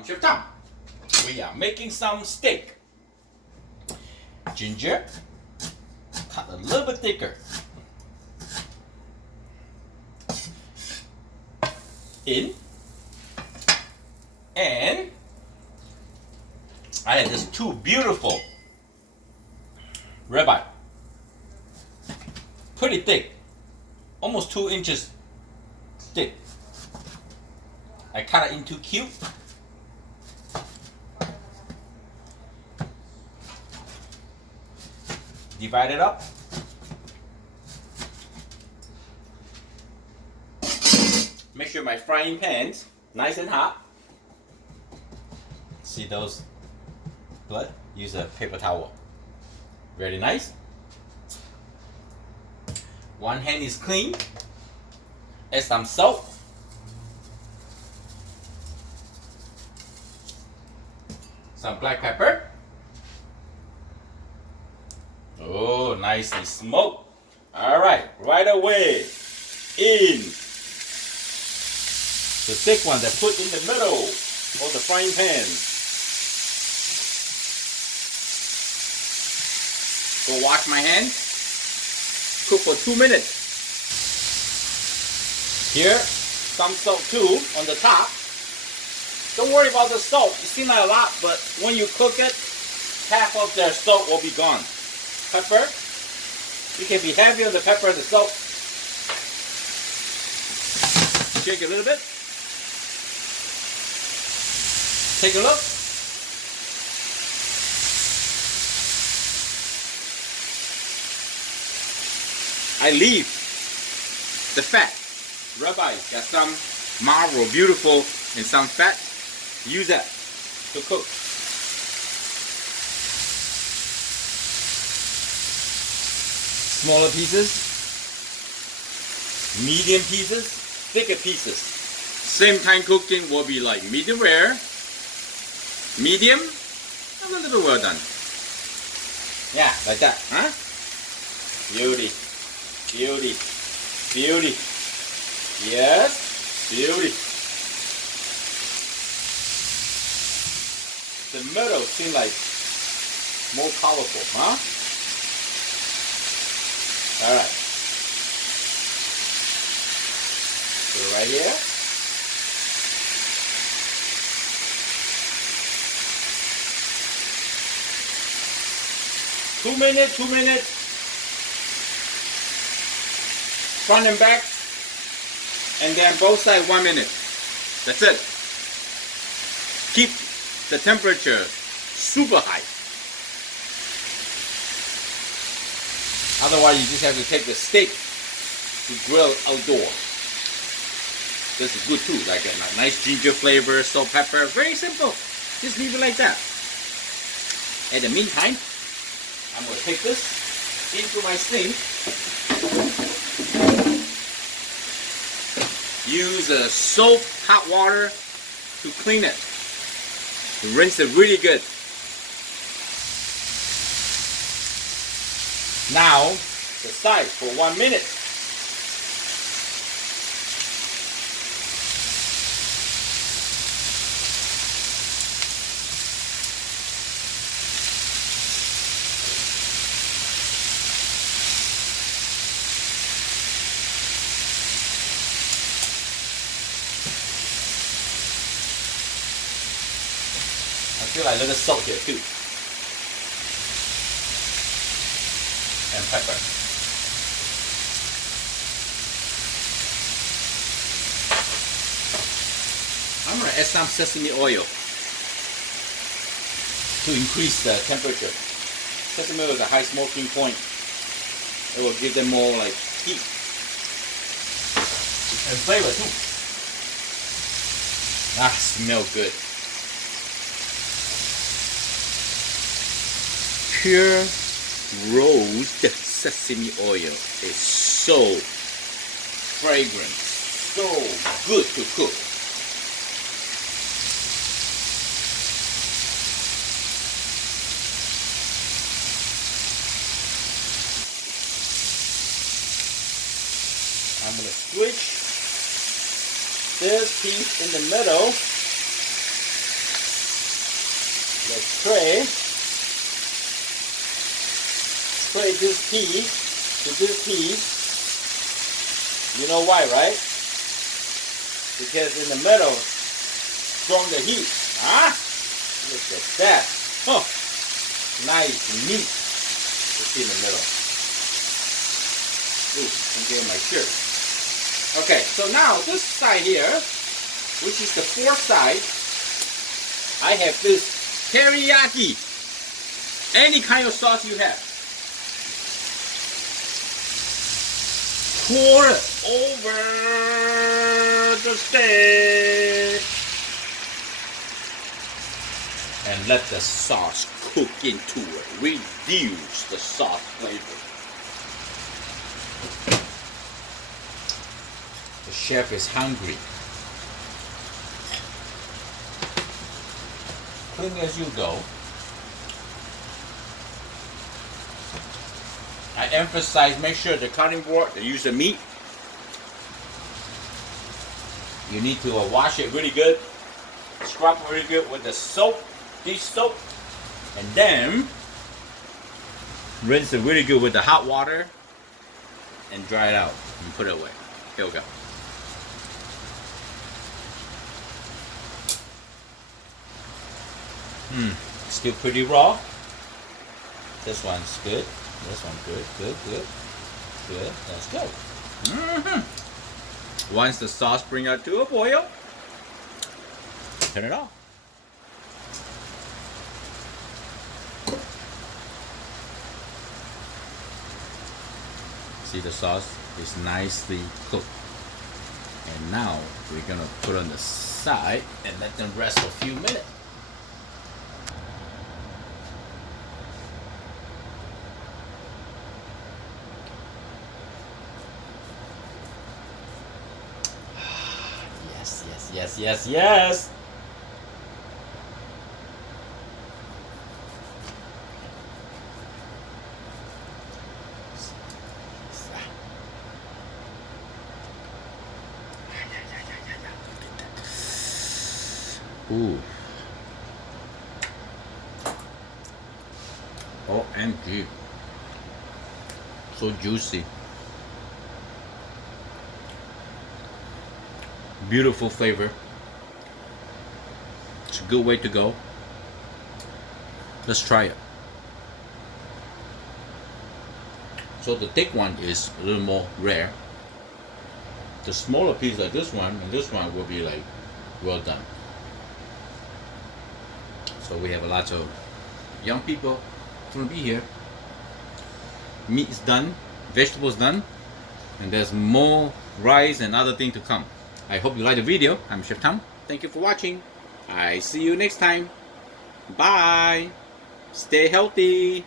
I'm Chef Tom. We are making some steak. Ginger, cut a little bit thicker. In. And I had this two beautiful ribeye. Pretty thick. Almost 2 inches thick. I cut it into cubes. Divide it up. Make sure my frying pan's nice and hot. See those blood? Use a paper towel. Very nice. One hand is clean. Add some salt. Some black pepper. Oh, nicely smoked. Alright, right away. In. The thick one that put in the middle of the frying pan. Go wash my hands. Cook for 2 minutes. Here, some salt too on the top. Don't worry about the salt. It seems like a lot, but when you cook it, half of the salt will be gone. Pepper. You can be heavy on the pepper and the salt. Shake a little bit. Take a look. I leave the fat. Ribeye got some marrow, beautiful, and some fat. Use that to cook. Smaller pieces, medium pieces, thicker pieces. Same time cooking will be like medium rare, medium, and a little well done. Yeah, like that, huh? Beauty, beauty, beauty. Yes, beauty. The middle seems like more powerful, huh? Alright. Put it right here. Two minutes. Front and back. And then both sides 1 minute. That's it. Keep the temperature super high. Otherwise, you just have to take the steak to grill outdoor. This is good too, like a nice ginger flavor, salt, pepper. Very simple. Just leave it like that. In the meantime, I'm going to take this into my sink. Use soap, hot water to clean it. Rinse it really good. Now, the side for 1 minute. I feel like a little salt here too. And pepper. I'm going to add some sesame oil to increase the temperature. Sesame oil is a high smoking point. It will give them more like heat and flavor too. Ah, smell good. Pure roast sesame oil is so fragrant, so good to cook. I'm going to switch this piece in the middle Let's spray this piece to this piece. You know why, right? Because in the middle, stronger heat. Huh? Look at that. Oh, nice and neat. Let's see in the middle. Ooh, I'm getting my shirt. Okay, so now this side here, which is the fourth side, I have this teriyaki. Any kind of sauce you have. Pour it over the steak. And let the sauce cook into it. Reduce the sauce flavor. The chef is hungry. Clean as you go. I emphasize, make sure the cutting board, they use the meat. You need to wash it really good. Scrub it really good with the soap, dish soap. And then rinse it really good with the hot water and dry it out and put it away. Here we go. Still pretty raw. This one's good. This one good. Let's go. Once the sauce brings out to a boil, turn it off. See, the sauce is nicely cooked. And now we're gonna put on the side and let them rest a few minutes. Yes. Ooh. OMG. So juicy. Beautiful flavor. It's a good way to go. Let's try it. So the thick one is a little more rare. The smaller piece like this one and this one will be like well done. So we have a lot of young people going to be here. Meat is done, vegetables done, and there's more rice and other things to come. I hope you like the video. I'm Chef Tom. Thank you for watching. I see you next time. Bye. Stay healthy.